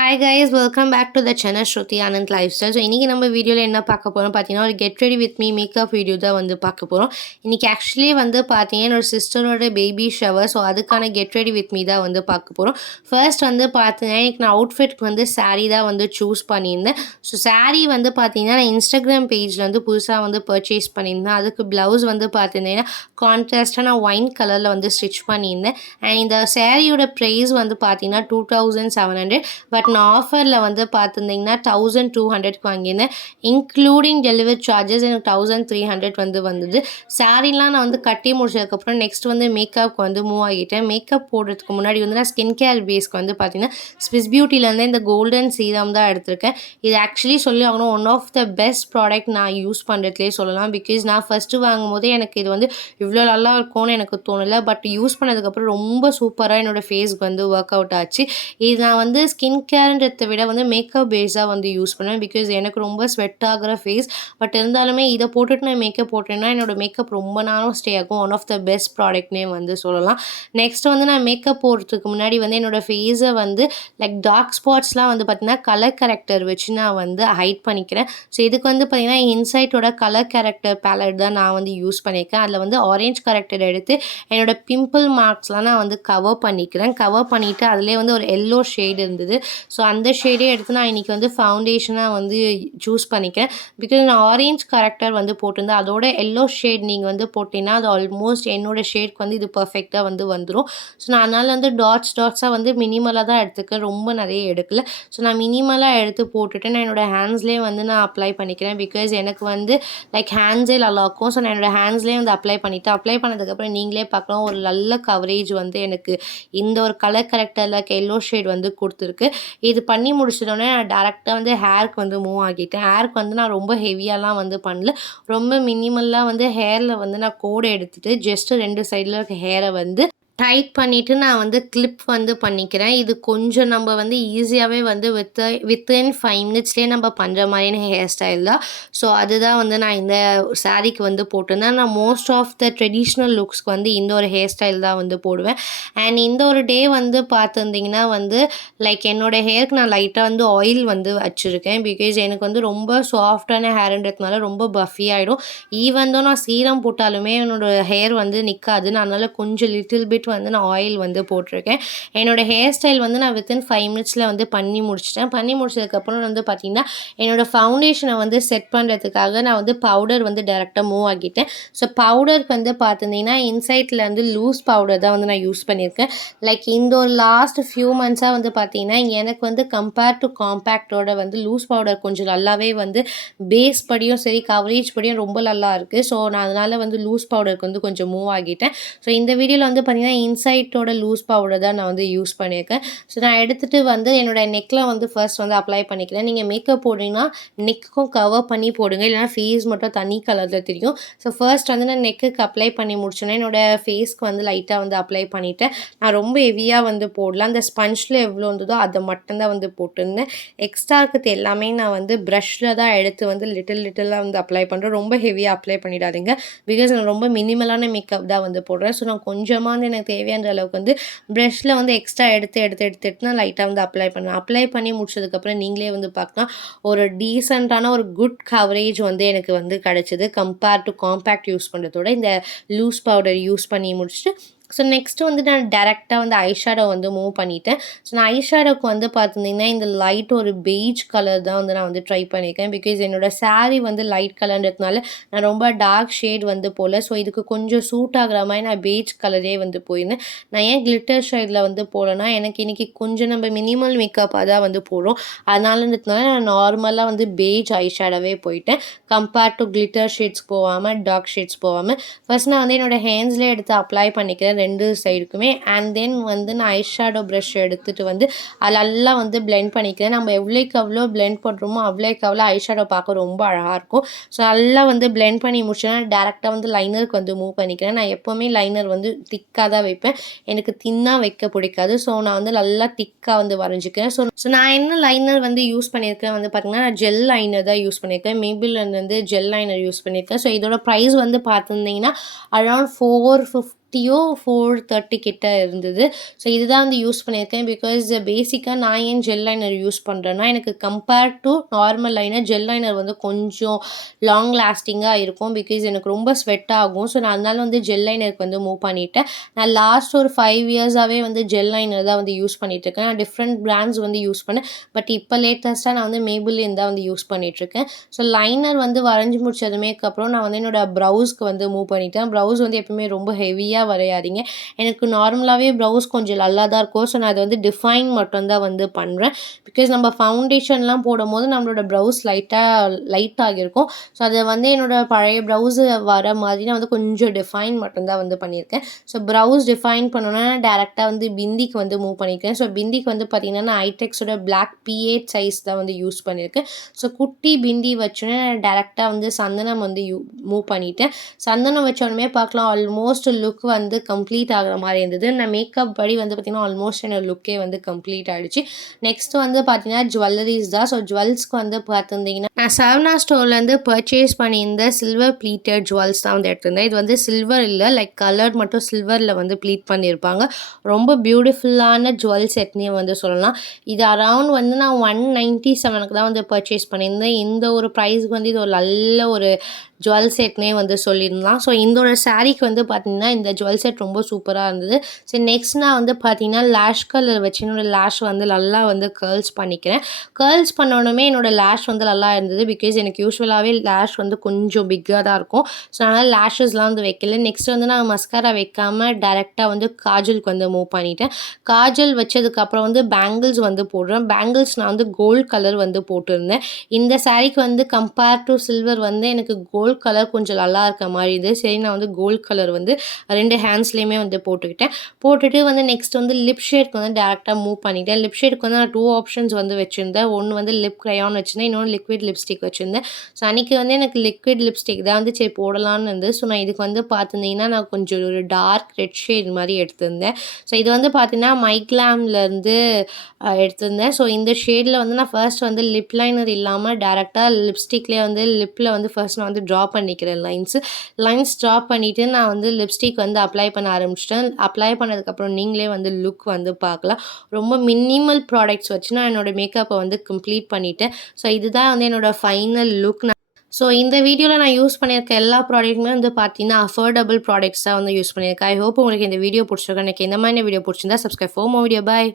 Hi guys, welcome back to the channel Shruti Anand lifestyle. So இன்றைக்கி நம்ம வீடியோவில் என்ன பார்க்க போகிறோம் பார்த்தீங்கன்னா, ஒரு get ready with me makeup video தான் வந்து பார்க்க போகிறோம். இன்றைக்கி ஆக்சுவலி வந்து பார்த்தீங்கன்னா என்னோட சிஸ்டரோட பேபி ஷவர். ஸோ அதுக்கான கெட் ரெடி வித் மீ தான் வந்து பார்க்க போகிறோம். ஃபர்ஸ்ட் வந்து பார்த்தீங்கன்னா இன்றைக்கி நான் அவுட்ஃபிட்க்கு வந்து சாரீ தான் வந்து சூஸ் பண்ணியிருந்தேன். ஸோ சாரீ வந்து பார்த்தீங்கன்னா நான் இன்ஸ்டாகிராம் பேஜில் வந்து புதுசாக வந்து பர்ச்சேஸ் பண்ணியிருந்தேன். அதுக்கு ப்ளவுஸ் வந்து பார்த்தீங்கன்னா கான்ட்ராஸ்ட்டாக நான் ஒயின் கலரில் வந்து ஸ்டிச் பண்ணியிருந்தேன். அண்ட் இந்த சாரியோட ப்ரைஸ் வந்து பார்த்தீங்கன்னா 2700. பட் நான் ஆஃபரில் வந்து பார்த்துருந்தீங்கன்னா 1200க்கு வாங்கியிருந்தேன். இன்க்ளூடிங் டெலிவரி சார்ஜஸ் எனக்கு 1300 வந்து வந்தது. சாரீலாம் நான் வந்து கட்டி முடிச்சதுக்கப்புறம் நெக்ஸ்ட் வந்து மேக்கப்க்கு வந்து மூவ் ஆகிட்டேன். மேக்கப் போடுறதுக்கு முன்னாடி வந்து நான் ஸ்கின் கேர் பேஸ்க்கு வந்து பார்த்தீங்கன்னா ஸ்விஸ் பியூட்டிலேருந்து இந்த கோல்டன் சீரம் தான் எடுத்திருக்கேன். இது ஆக்சுவலி சொல்லி ஆகணும், one of the best product நான் யூஸ் பண்ணுறதுலேயே சொல்லலாம். பிகாஸ் நான் ஃபஸ்ட்டு வாங்கும் போதே எனக்கு இது வந்து இவ்வளோ நல்லா இருக்கும்னு எனக்கு தோணலை. பட் யூஸ் பண்ணதுக்கப்புறம் ரொம்ப சூப்பராக என்னோடய ஃபேஸ்க்கு வந்து ஒர்க் அவுட் ஆச்சு. இது நான் வந்து ஸ்கின் கேர்ன்றதை விட வந்து மேக்கப் பேஸாக வந்து யூஸ் பண்ணுவேன். பிகாஸ் எனக்கு ரொம்ப ஸ்வெட் ஆகிற ஃபேஸ். பட் இருந்தாலுமே இதை போட்டுட்டு நான் மேக்கப் போட்டேன்னா என்னோடய மேக்கப் ரொம்ப நேரம் ஸ்டே ஆகும். ஒன் ஆஃப் த பெஸ்ட் ப்ராடக்ட்னே வந்து சொல்லலாம். நெக்ஸ்ட் வந்து நான் மேக்கப் போடுறதுக்கு முன்னாடி வந்து என்னோடய ஃபேஸை வந்து லைக் டார்க் ஸ்பாட்ஸ்லாம் வந்து பார்த்திங்கன்னா கலர் கரெக்டர் வச்சு நான் வந்து ஹைட் பண்ணிக்கிறேன். ஸோ இதுக்கு வந்து பார்த்திங்கன்னா இன்சைட்டோட கலர் கேரக்டர் பேலட் தான் நான் வந்து யூஸ் பண்ணியிருக்கேன். அதில் வந்து ஆரஞ்ச் கரெக்டர் எடுத்து என்னோடய பிம்பிள் மார்க்ஸ்லாம் நான் வந்து கவர் பண்ணிக்கிறேன். கவர் பண்ணிவிட்டு அதிலே வந்து ஒரு எல்லோ ஷேடு இருந்தது. ஸோ அந்த ஷேடே எடுத்து நான் இன்றைக்கி வந்து ஃபவுண்டேஷனாக வந்து சூஸ் பண்ணிக்கிறேன். பிகாஸ் நான் ஆரஞ்ச் கரெக்டர் வந்து போட்டிருந்தேன். அதோட எல்லோ ஷேட் நீங்கள் வந்து போட்டிங்கன்னா அது ஆல்மோஸ்ட் என்னோடய ஷேட்க்கு வந்து இது பர்ஃபெக்டாக வந்து வந்துடும். ஸோ நான் அதனால் வந்து டாட்ஸாக வந்து மினிமலாக தான் எடுத்துக்கேன், ரொம்ப நிறைய எடுக்கல. ஸோ நான் மினிமலாக எடுத்து போட்டுட்டு நான் என்னோடய ஹேண்ட்ஸ்லேயே வந்து நான் அப்ளை பண்ணிக்கிறேன். பிகாஸ் எனக்கு வந்து லைக் ஹேண்ட்ஸே நல்லாயிருக்கும். ஸோ நான் என்னோடய ஹேண்ட்ஸ்லேயே வந்து அப்ளை பண்ணதுக்கப்புறம் நீங்களே பார்க்கலாம் ஒரு நல்ல கவரேஜ் வந்து எனக்கு இந்த ஒரு கலர் கரெக்டரில் எல்லோ ஷேட் வந்து கொடுத்துருக்கு. இது பண்ணி முடிச்சதோடனே நான் டேரெக்டாக வந்து ஹேருக்கு வந்து மூவ் ஆகிட்டேன். ஹேருக்கு வந்து நான் ரொம்ப ஹெவியாலாம் வந்து பண்ணல. ரொம்ப மினிமலாக வந்து ஹேரில் வந்து நான் கோடு எடுத்துகிட்டு ஜஸ்ட்டு 2 சைடில் இருக்க ஹேரை வந்து டைட் பண்ணிவிட்டு நான் வந்து கிளிப் வந்து பண்ணிக்கிறேன். இது கொஞ்சம் நம்ம வந்து ஈஸியாகவே வந்து வித்தின் 5 மினிட்ஸ்லேயே நம்ம பண்ணுற மாதிரியான ஹேர் ஸ்டைல் தான். ஸோ அதுதான் வந்து நான் இந்த சாரீக்கு வந்து போட்டிருந்தேன். நான் மோஸ்ட் ஆஃப் த ட்ரெடிஷ்னல் லுக்ஸ்க்கு வந்து இந்த ஒரு ஹேர் ஸ்டைல் தான் வந்து போடுவேன். அண்ட் இந்த ஒரு டே வந்து பார்த்துருந்திங்கன்னா வந்து லைக் என்னோடய ஹேருக்கு நான் லைட்டாக வந்து ஆயில் வந்து வச்சுருக்கேன். பிகாஸ் எனக்கு வந்து ரொம்ப சாஃப்டான ஹேருன்றதுனால ரொம்ப பஃபி ஆகிடும். ஈவன் தான் நான் சீரம் போட்டாலுமே என்னோடய ஹேர் வந்து நிற்காதுன்னு, அதனால் கொஞ்சம் லிட்டில் பிட் வந்து நான் ஆயில் வந்து போட்டிருக்கேன். என்னோடய ஹேர் ஸ்டைல் வந்து நான் வித்தின் 5 மினிட்ஸில் வந்து பண்ணி முடிச்சிட்டேன். பண்ணி முடிச்சதுக்கப்புறம் வந்து பார்த்திங்கன்னா என்னோடய ஃபவுண்டேஷனை வந்து செட் பண்ணுறதுக்காக நான் வந்து பவுடர் வந்து டேரெக்டாக மூவ் ஆகிட்டேன். ஸோ பவுடருக்கு வந்து பார்த்துருந்தீங்கன்னா இன்சைட்டில் வந்து லூஸ் பவுடர் தான் வந்து நான் யூஸ் பண்ணியிருக்கேன். லைக் இந்த ஒரு லாஸ்ட் ஃபியூ மந்த்ஸாக வந்து பார்த்திங்கன்னா எனக்கு வந்து கம்பேர் டு காம்பேக்டோட வந்து லூஸ் பவுடர் கொஞ்சம் நல்லாவே வந்து பேஸ் படியும் சரி கவரேஜ் படியும் ரொம்ப நல்லா இருக்குது. ஸோ நான் அதனால் வந்து லூஸ் பவுடருக்கு வந்து கொஞ்சம் மூவ் ஆகிட்டேன். ஸோ இந்த வீடியோவில் வந்து பார்த்திங்கன்னா இன்சைட்டோட லூஸ் பவுடர் தான் நான் வந்து யூஸ் பண்ணியிருக்கேன். ஸோ நான் எடுத்துகிட்டு வந்து என்னோடய நெக்கில் வந்து ஃபர்ஸ்ட் வந்து அப்ளை பண்ணிக்கிறேன். நீங்கள் மேக்கப் போடுறீங்கன்னா நெக்குக்கும் கவர் பண்ணி போடுங்க, இல்லைனா ஃபேஸ் மட்டும் தனி கலரில் தெரியும். ஸோ ஃபர்ஸ்ட் வந்து நான் நெக்குக்கு அப்ளை பண்ணி முடிச்சோன்னே என்னோடய ஃபேஸ்க்கு வந்து லைட்டாக வந்து அப்ளை பண்ணிவிட்டேன். நான் ரொம்ப ஹெவியாக வந்து போடல, அந்த ஸ்பஞ்சில் எவ்வளோ இருந்ததோ அதை மட்டும்தான் வந்து போட்டிருந்தேன். எக்ஸ்ட்ரா இருக்கிறது எல்லாமே நான் வந்து ப்ரஷில் தான் எடுத்து வந்து லிட்டிலாக வந்து அப்ளை பண்ணுறேன். ரொம்ப ஹெவியாக அப்ளை பண்ணிடாதீங்க. பிகாஸ் நான் ரொம்ப மினிமலான மேக்கப் தான் வந்து போடுறேன். ஸோ நான் கொஞ்சமாக வந்து எனக்கு தேவையான அளவுக்கு வந்து ப்ரஷில் வந்து எக்ஸ்ட்ரா எடுத்து நான் லைட்டாக வந்து அப்ளை பண்ணுவேன். அப்ளை பண்ணி முடிச்சதுக்கப்புறம் நீங்களே வந்து பார்க்கலாம் ஒரு டீசெண்டான ஒரு குட் கவரேஜ் வந்து எனக்கு வந்து கிடச்சிது. கம்பேர் டு காம்பேக்ட் யூஸ் பண்ணுறதோட இந்த லூஸ் பவுடர் யூஸ் பண்ணி முடிச்சுட்டு ஸோ நெக்ஸ்ட்டு வந்து நான் டேரெக்டாக வந்து ஐஷேடோ வந்து மூவ் பண்ணிட்டேன். ஸோ நான் ஐஷேடோக்கு வந்து பார்த்துருந்தீங்கன்னா இந்த லைட் ஒரு பெய்ஜ் கலர் தான் வந்து நான் வந்து ட்ரை பண்ணியிருக்கேன். பிகாஸ் என்னோடய சாரீ வந்து லைட் கலர்ன்றதுனால நான் ரொம்ப டார்க் ஷேட் வந்து போகல. ஸோ இதுக்கு கொஞ்சம் சூட் ஆகிற மாதிரி நான் பெய்ஜ் கலரே வந்து போயிருந்தேன். நான் ஏன் கிளிட்டர் ஷேடில் வந்து போகலன்னா எனக்கு இன்றைக்கி கொஞ்சம் நம்ம மினிமல் மேக்கப்பாக தான் வந்து போடுறோம். அதனாலன்றதுனால நான் நார்மலாக வந்து பெய்ஜ் ஐஷேடோவே போயிட்டேன். கம்பேர் டு கிளிட்டர் ஷேட்ஸ் போகாமல் டார்க் ஷேட்ஸ் போகாமல் ஃபர்ஸ்ட் நான் வந்து என்னோடய ஹேண்ட்ஸ்லேயே எடுத்து அப்ளை பண்ணிக்கிறேன் 2 சைடுக்குமே. அண்ட் தென் வந்து நான் ஐஷேடோ ப்ரஷ் எடுத்துகிட்டு வந்து அதெல்லாம் வந்து பிளெண்ட் பண்ணிக்கிறேன். நம்ம எவ்வளோக்கு எவ்வளோ பிளெண்ட் பண்ணுறோமோ அவ்வளோக்கு எவ்வளோ ஐஷேடோ பார்க்க ரொம்ப அழகாக இருக்கும். ஸோ நல்லா வந்து பிளெண்ட் பண்ணி முடிச்சோன்னா டேரெக்டாக வந்து லைனருக்கு வந்து மூவ் பண்ணிக்கிறேன். நான் எப்போவுமே லைனர் வந்து திக்காக தான் வைப்பேன், எனக்கு தின்னாக வைக்க பிடிக்காது. ஸோ நான் வந்து நல்லா திக்காக வந்து வரைஞ்சிக்கிறேன். ஸோ நான் என்ன லைனர் வந்து யூஸ் பண்ணியிருக்கேன் வந்து பார்த்திங்கன்னா நான் ஜெல் லைனர் தான் யூஸ் பண்ணியிருக்கேன். மேபிள் வந்து ஜெல் லைனர் யூஸ் பண்ணியிருக்கேன். ஸோ இதோட ப்ரைஸ் வந்து பார்த்துருந்தீங்கன்னா அரௌண்ட் 450 430 கிட்ட இருந்தது. ஸோ இதுதான் வந்து யூஸ் பண்ணியிருக்கேன். பிகாஸ் பேசிக்கா நான் ஏன் ஜெல் லைனர் யூஸ் பண்ணுறேன்னா, எனக்கு compared to normal liner, gel liner வந்து கொஞ்சம் லாங் லாஸ்டிங்கா இருக்கும். பிகாஸ் எனக்கு ரொம்ப ஸ்வெட் ஆகும். ஸோ நான் அதனால வந்து ஜெல் லைனருக்கு வந்து மூவ் பண்ணிட்டேன். நான் லாஸ்ட் ஒரு 5 இயர்ஸாவே வந்து ஜெல் லைனர் தான் வந்து யூஸ் பண்ணிட்டுருக்கேன். நான் டிஃப்ரெண்ட் பிராண்ட்ஸ் வந்து யூஸ் பண்ணேன். பட் இப்போ லேட்டஸ்ட்டாக நான் வந்து Maybelline தான் வந்து யூஸ் பண்ணிட்டுருக்கேன். ஸோ லைனர் வந்து வரைஞ்சு முடிச்சதுமேக்கப்புறம் நான் வந்து என்னோட ப்ரௌஸ்க்கு வந்து மூவ் பண்ணிட்டேன். ப்ரௌஸ் வந்து எப்பவுமே ரொம்ப ஹெவியாக வரையாதீங்க. எனக்கு நார்மலாகவே ப்ரௌஸ் கொஞ்சம் நல்லா தான் இருக்கும். ஸோ நான் அதை வந்து டிஃபைன் மட்டும் தான் வந்து பண்ணுறேன். பிகாஸ் நம்ம ஃபவுண்டேஷன்லாம் போடும்போது நம்மளோட ப்ரௌஸ் லைட் ஆகியிருக்கும். ஸோ அதை வந்து என்னோட பழைய ப்ரௌஸு வர மாதிரி நான் வந்து கொஞ்சம் டிஃபைன் மட்டும்தான் வந்து பண்ணியிருக்கேன். ஸோ ப்ரௌஸ் டிஃபைன் பண்ணணுன்னா டேரெக்டாக வந்து பிந்திக்கு வந்து மூவ் பண்ணியிருக்கேன். ஸோ பிந்திக்கு வந்து பார்த்திங்கன்னா நான் ஐடெக்ஸோட பிளாக் P8 சைஸ் தான் வந்து யூஸ் பண்ணியிருக்கேன். ஸோ குட்டி பிந்தி வச்சோன்னே நான் டேரெக்டாக வந்து சந்தனம் வந்து மூவ் பண்ணிட்டேன். சந்தனம் வச்சோடனே பார்க்கலாம் ஆல்மோஸ்ட் லுக் வந்து கம்ப்ளீட் ஆகிற மாதிரி இருந்தது. நான் மேக்கப் படி வந்து பார்த்திங்கன்னா ஆல்மோஸ்ட் என்னோட லுக்கே வந்து கம்ப்ளீட் ஆகிடுச்சு. நெக்ஸ்ட் வந்து பார்த்திங்கன்னா ஜுவல்லரிஸ் தான். ஸோ ஜுவல்ஸ்க்கு வந்து பார்த்துருந்தீங்கன்னா நான் சரவணா ஸ்டோர்லேருந்து பர்ச்சேஸ் பண்ணியிருந்த சில்வர் ப்ளீட்டட் ஜுவல்ஸ் தான் வந்து எடுத்திருந்தேன். இது வந்து சில்வர் இல்லை, லைக் கலர் மட்டும் சில்வரில் வந்து ப்ளீட் பண்ணியிருப்பாங்க. ரொம்ப பியூட்டிஃபுல்லான ஜுவல் செட்னே வந்து சொல்லலாம். இது அரவுண்ட் வந்து நான் 197க்கு தான் வந்து பர்ச்சேஸ் பண்ணியிருந்தேன். இந்த ஒரு ப்ரைஸ்க்கு வந்து இது ஒரு நல்ல ஒரு ஜுவல் செட்னே வந்து சொல்லியிருந்தான். ஸோ இதோட சாரீக்கு வந்து பார்த்திங்கன்னா இந்த ஜுவல் செட் ரொம்ப சூப்பராக இருந்தது. ஸோ நெக்ஸ்ட் நான் வந்து பார்த்திங்கன்னா லேஷ் கலர் வச்சு என்னோடய லேஷ் வந்து நல்லா வந்து கேர்ள்ஸ் பண்ணிக்கிறேன். கேர்ள்ஸ் பண்ணோடனே என்னோடய லேஷ் வந்து நல்லா இருந்தது. பிகாஸ் எனக்கு யூஸ்வலாகவே லேஷ் வந்து கொஞ்சம் பிக்காக தான் இருக்கும். ஸோ அதனால் லேஷஸ்லாம் வந்து வைக்கல. நெக்ஸ்ட் வந்து நான் மஸ்காரா வைக்காமல் டேரெக்டாக வந்து காஜலுக்கு வந்து மூவ் பண்ணிட்டேன். காஜல் வச்சதுக்கப்புறம் வந்து பேங்கிள்ஸ் வந்து போடுறேன். பேங்கிள்ஸ் நான் வந்து கோல்ட் கலர் வந்து போட்டிருந்தேன். இந்த சாரீக்கு வந்து கம்பேர் டு சில்வர் வந்து எனக்கு கோல்ட் கலர் கொஞ்சம் நல்லா இருக்க மாதிரி இது. சரி நான் வந்து கோல்ட் கலர் வந்து 2 ஹேண்ட்ஸ்லேயுமே வந்து போட்டுக்கிட்டேன். போட்டுட்டு வந்து நெக்ஸ்ட் வந்து லிப் ஷேட்க்கு வந்து டேரெக்டாக மூவ் பண்ணிட்டேன். லிப் ஷேட்க்கு வந்து நான் 2 ஆப்ஷன்ஸ் வந்து வச்சுருந்தேன். ஒன்று வந்து லிப் க்ரையான் வச்சுருந்தேன், இன்னொன்று லிக்விட் லிப்ஸ்டிக் வச்சுருந்தேன். ஸோ அன்றைக்கி வந்து எனக்கு லிக்விட் லிப்ஸ்டிக் தான் வந்து சரி போடலான்னு இருந்தது. ஸோ நான் இதுக்கு வந்து பார்த்துருந்தீங்கன்னா நான் கொஞ்சம் ஒரு டார்க் ரெட் ஷேட் மாதிரி எடுத்திருந்தேன். ஸோ இது வந்து பார்த்தீங்கன்னா மைக்லாம்லேருந்து எடுத்திருந்தேன். ஸோ இந்த ஷேடில் வந்து நான் ஃபர்ஸ்ட் வந்து லிப் லைனர் இல்லாமல் டேரெக்டாக லிப்ஸ்டிக்லேயே வந்து லிப்பில் வந்து ஃபர்ஸ்ட் நான் வந்து ட்ரா பண்ணிக்கிறேன் லைன்ஸ் ட்ரா பண்ணிவிட்டு நான் வந்து லிப்ஸ்டிக் வந்து அப்ளை பண்ண ஆரம்பிச்சிட்டேன். அப்ளை பண்ணதுக்கப்புறம் நீங்களே வந்து லுக் வந்து பார்க்கலாம். ரொம்ப மினிமல் ப்ராடக்ட்ஸ் வச்சு நான் என்னோடய மேக்கப்பை வந்து கம்ப்ளீட் பண்ணிட்டேன். ஸோ இதுதான் வந்து என்னோடய ஃபைனல் லுக். ஸோ இந்த வீடியோவில் நான் யூஸ் பண்ணியிருக்க எல்லா ப்ராடக்ட்டுமே வந்து பார்த்தீங்கன்னா அஃபோர்டபுள் ப்ராடக்ட்ஸ் தான் வந்து யூஸ் பண்ணியிருக்கேன். ஐ ஹோப் உங்களுக்கு இந்த வீடியோ பிடிச்சிருக்கேன். எனக்கு இந்த மாதிரி வீடியோ பிடிச்சிருந்தா subscribe for more video. Bye.